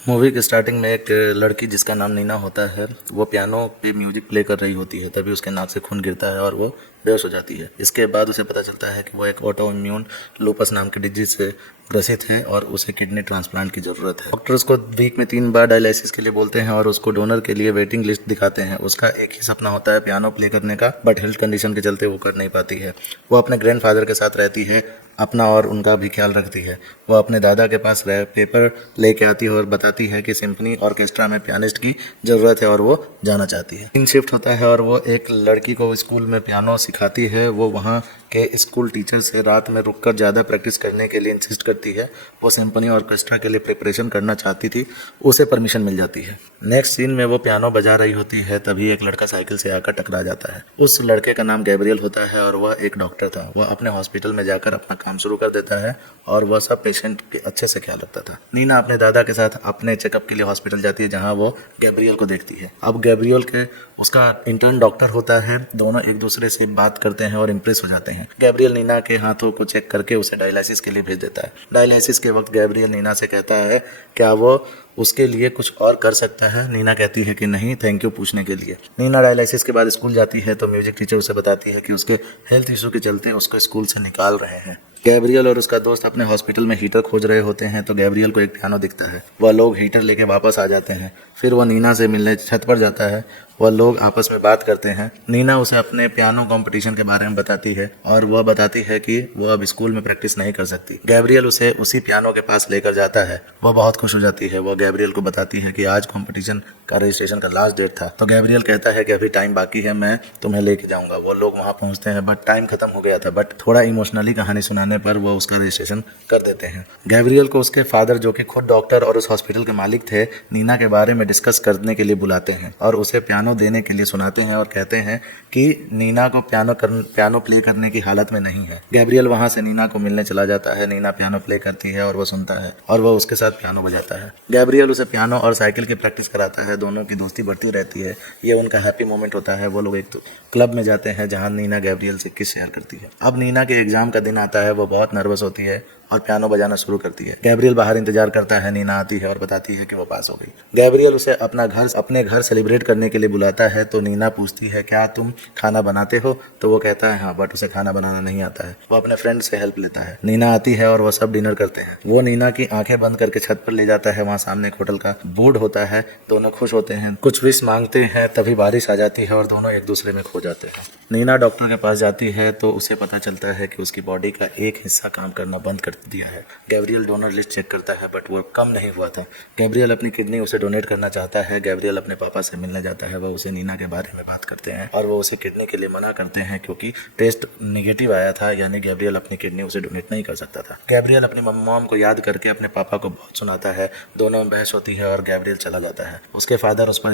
Movie के starting में एक लड़की जिसका नाम नीना होता है, वो पियानो पे म्यूजिक प्ले कर रही होती है। तभी उसके नाक से खून गिरता है और वो बेहोश हो जाती है। इसके बाद उसे पता चलता है कि वो एक ऑटो इम्यून लूपस नाम की डिजीज से ग्रसित है और उसे किडनी ट्रांसप्लांट की जरूरत है। डॉक्टर उसको वीक में 3 बार डायलिसिस के लिए बोलते हैं और उसको डोनर के लिए वेटिंग लिस्ट दिखाते हैं। उसका एक ही सपना होता है पियानो प्ले करने का, बट हेल्थ कंडीशन के चलते वो कर नहीं पाती है। वो अपने ग्रैंडफादर के साथ रहती है, अपना और उनका भी ख्याल रखती है। वो अपने दादा के पास रह पेपर लेके आती है और बताती है कि सिम्फनी ऑर्केस्ट्रा में पियानिस्ट की ज़रूरत है और वो जाना चाहती है। सीन शिफ्ट होता है और वो एक लड़की को स्कूल में पियानो सिखाती है। वो वहाँ के स्कूल टीचर से रात में रुककर ज़्यादा प्रैक्टिस करने के लिए इंसिस्ट करती है। वो सिम्फनी ऑर्केस्ट्रा के लिए प्रिपरेशन करना चाहती थी, उसे परमिशन मिल जाती है। नेक्स्ट सीन में वो पियानो बजा रही होती है, तभी एक लड़का साइकिल से आकर टकरा जाता है। उस लड़के का नाम गैब्रियल होता है और वह एक डॉक्टर था। वह अपने हॉस्पिटल में जाकर अपना काम शुरू कर देता है और वह सब पेशेंट के अच्छे से ख्याल रखता था। नीना अपने दादा के साथ अपने चेकअप के लिए हॉस्पिटल जाती है, जहां वो गैब्रियल को देखती है। अब गैब्रियल के उसका इंटर्न डॉक्टर होता है। दोनों एक दूसरे से बात करते हैं और इम्प्रेस हो जाते हैं। गैब्रियल नीना के हाथों को चेक करके उसे डायलिसिस के लिए भेज देता है। डायलिसिस के वक्त गैब्रियल नीना से कहता है क्या वो उसके लिए कुछ और कर सकता है। नीना कहती है कि नहीं, थैंक यू पूछने के लिए। नीना डायलिसिस के बाद स्कूल जाती है तो म्यूजिक टीचर उसे बताती है कि उसके हेल्थ इशू के चलते उसको स्कूल से निकाल रहे हैं। गैब्रियल और उसका दोस्त अपने हॉस्पिटल में हीटर खोज रहे होते हैं तो गैब्रियल को एक पियानो दिखता है। वह लोग हीटर लेके वापस आ जाते हैं। फिर वह नीना से मिलने छत पर जाता है। वह लोग आपस में बात करते हैं। नीना उसे अपने पियानो कंपटीशन के बारे में बताती है और वह बताती है कि वह अब स्कूल में प्रैक्टिस नहीं कर सकती। गैब्रियल उसे उसी पियानो के पास लेकर जाता है। वह बहुत खुश हो जाती है। वह गैब्रियल को बताती है कि आज कंपटीशन का रजिस्ट्रेशन का लास्ट डेट था। तो गैब्रियल कहता है कि अभी टाइम बाकी है, मैं तुम्हें लेके जाऊंगा। वो लोग वहाँ पहुँचते हैं बट टाइम खत्म हो गया था। बट थोड़ा इमोशनली कहानी सुनाने पर वो उसका रजिस्ट्रेशन कर देते हैं। गैब्रियल को उसके फादर, जो कि खुद डॉक्टर और उस हॉस्पिटल के मालिक थे, नीना के बारे में डिस्कस करने के लिए बुलाते हैं और उसे पियानो देने के लिए सुनाते हैं और कहते हैं कि नीना को पियानो प्ले करने की हालत में नहीं है। गैब्रियल वहां से नीना को मिलने चला जाता है। नीना पियानो प्ले करती है और वो सुनता है और वह उसके साथ पियानो बजाता है। गैब्रियल उसे पियानो और साइकिल की प्रैक्टिस कराता है। दोनों की दोस्ती बढ़ती रहती है। ये उनका हैप्पी मोमेंट होता है। वो लोग एक क्लब में जाते हैं जहां नीना गैब्रियल से किस शेयर करती है। अब नीना के एग्जाम का दिन आता है। वो बहुत नर्वस होती है और पियानो बजाना शुरू करती है। गैब्रियल बाहर इंतजार करता है। नीना आती है और बताती है कि वो पास हो गई। गैब्रियल उसे अपने घर सेलिब्रेट करने के लिए बुलाता है तो नीना पूछती है क्या तुम खाना बनाते हो। तो वो कहता है हाँ, बट उसे खाना बनाना नहीं आता है। वो अपने फ्रेंड से हेल्प लेता है। नीना आती है और वो सब डिनर करते हैं। वो नीना की आंखें बंद करके छत पर ले जाता है। वहाँ सामने एक होटल का बोर्ड होता है। दोनों खुश होते हैं, कुछ विश मांगते हैं। तभी बारिश आ जाती है और दोनों एक दूसरे में खो जाते हैं। नीना डॉक्टर के पास जाती है तो उसे पता चलता है कि उसकी बॉडी का एक हिस्सा काम करना बंद कर दिया है। गैब्रियल डोनर लिस्ट चेक करता है बट वो कम नहीं हुआ था। गैब्रियल अपनी किडनी उसे डोनेट करना चाहता है। गैब्रियल अपने पापा से मिलने जाता है। वह उसे नीना के बारे में बात करते हैं और वो उसे किडनी के लिए मना करते हैं क्योंकि टेस्ट निगेटिव आया था, यानी गैब्रियल अपनी किडनी उसे डोनेट नहीं कर सकता था। गैब्रियल अपनी मॉम को याद करके अपने पापा को बहुत सुनाता है। दोनों में बहस होती है और गैब्रियल चला जाता है। उसके फादर उस पर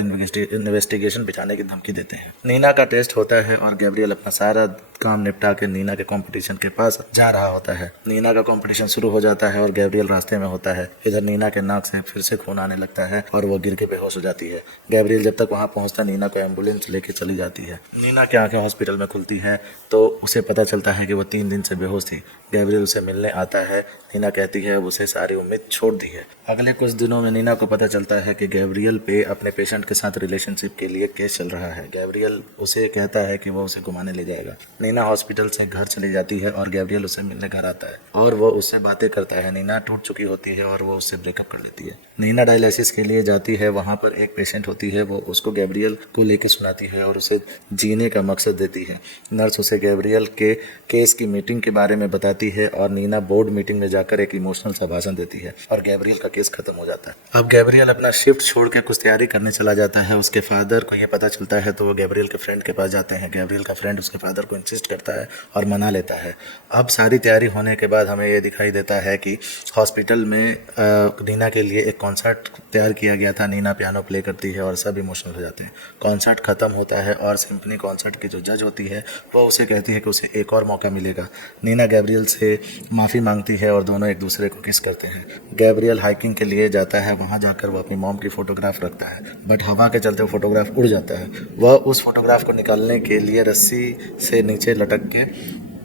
इन्वेस्टिगेशन बिछाने की धमकी देते हैं। नीना का टेस्ट होता है और गैब्रियल अपना सारा काम निपटा के नीना के कंपटीशन के पास जा रहा होता है। नीना का कंपटीशन शुरू हो जाता है और गैब्रियल रास्ते में होता है। इधर नीना के नाक से फिर से खून आने लगता है और वो गिर के बेहोश हो जाती है। गैब्रियल जब तक वहां पहुंचता नीना को एम्बुलेंस लेके चली जाती है। नीना की आंखें हॉस्पिटल में खुलती हैं तो उसे पता चलता है कि वो 3 दिन से बेहोश थी। गैब्रियल उसे मिलने आता है। नीना कहती है अब उसे सारी उम्मीद छोड़ दी है। अगले कुछ दिनों में नीना को पता चलता है कि गैब्रियल पे अपने पेशेंट के साथ रिलेशनशिप के लिए केस चल रहा है। गैब्रियल उसे कहता है कि वो उसे घुमाने ले जाएगा। नीना हॉस्पिटल से घर चली जाती है और गैब्रियल उसे मिलने घर आता है और वो उससे बातें करता है। नीना टूट चुकी होती है और वो उससे ब्रेकअप कर लेती है। नीना डायलिसिस के लिए जाती है। वहाँ पर एक पेशेंट होती है। वो उसको गैब्रियल को लेकर सुनाती है और उसे जीने का मकसद देती है। नर्स उसे गैब्रियल के केस की मीटिंग के बारे में बताती है और नीना बोर्ड मीटिंग में जाकर एक इमोशनल सा भाषण देती है और गैब्रियल का केस खत्म हो जाता है। अब गैब्रियल अपना शिफ्ट छोड़ के कुछ तैयारी करने चला जाता है। उसके फादर को यह पता चलता है तो वो गैब्रियल के फ्रेंड के पास जाते हैं। गैब्रियल का फ्रेंड उसके फादर को इंसिस्ट करता है और मना लेता है। अब सारी तैयारी होने के बाद हमें ये दिखाई देता है कि हॉस्पिटल में नीना के लिए एक कॉन्सर्ट तैयार किया गया था। नीना पियानो प्ले करती है और सब इमोशनल हो जाते हैं। कॉन्सर्ट खत्म होता है और सिम्फनी कॉन्सर्ट की जो जज होती है वो उसे कहती है कि उसे एक और मौका मिलेगा। नीना गैब्रियल से माफ़ी मांगती है और दोनों एक दूसरे को किस करते हैं। गैब्रियल हाइकिंग के लिए जाता है। वहाँ जाकर वो अपनी मॉम की फोटोग्राफ रखता है बट हवा के चलते फोटोग्राफ उड़ जाता है। वह उस फोटोग्राफ को निकालने के लिए रस्सी से नीचे लटक के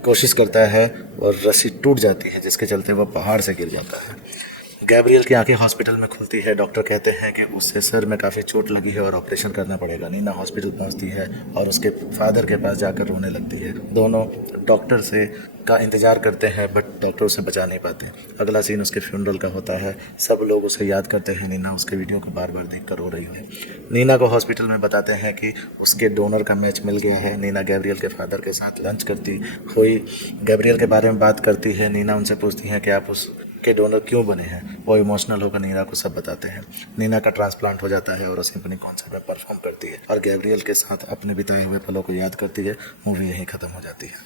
कोशिश करता है और रस्सी टूट जाती है जिसके चलते वह पहाड़ से गिर जाता है। गैब्रियल की आंखें हॉस्पिटल में खुलती है। डॉक्टर कहते हैं कि उससे सर में काफ़ी चोट लगी है और ऑपरेशन करना पड़ेगा। नीना हॉस्पिटल पहुंचती है और उसके फादर के पास जाकर रोने लगती है। दोनों डॉक्टर से का इंतज़ार करते हैं बट डॉक्टर उसे बचा नहीं पाते। अगला सीन उसके फ्यूनरल का होता है। सब लोग उसे याद करते हैं। नीना उसके वीडियो को बार बार देख कर रो रही है। नीना को हॉस्पिटल में बताते हैं कि उसके डोनर का मैच मिल गया है। नीना गैब्रियल के फादर के साथ लंच करती हुई गैब्रियल के बारे में बात करती है। नीना उनसे पूछती है कि आप उसके डोनर क्यों बने हैं। वो इमोशनल होकर नीना को सब बताते हैं। नीना का ट्रांसप्लांट हो जाता है और वो सिम्फनी कॉन्सर्ट में परफॉर्म करती है और गैब्रियल के साथ अपने बिताए हुए पलों को याद करती है। मूवी यहीं ख़त्म हो जाती है।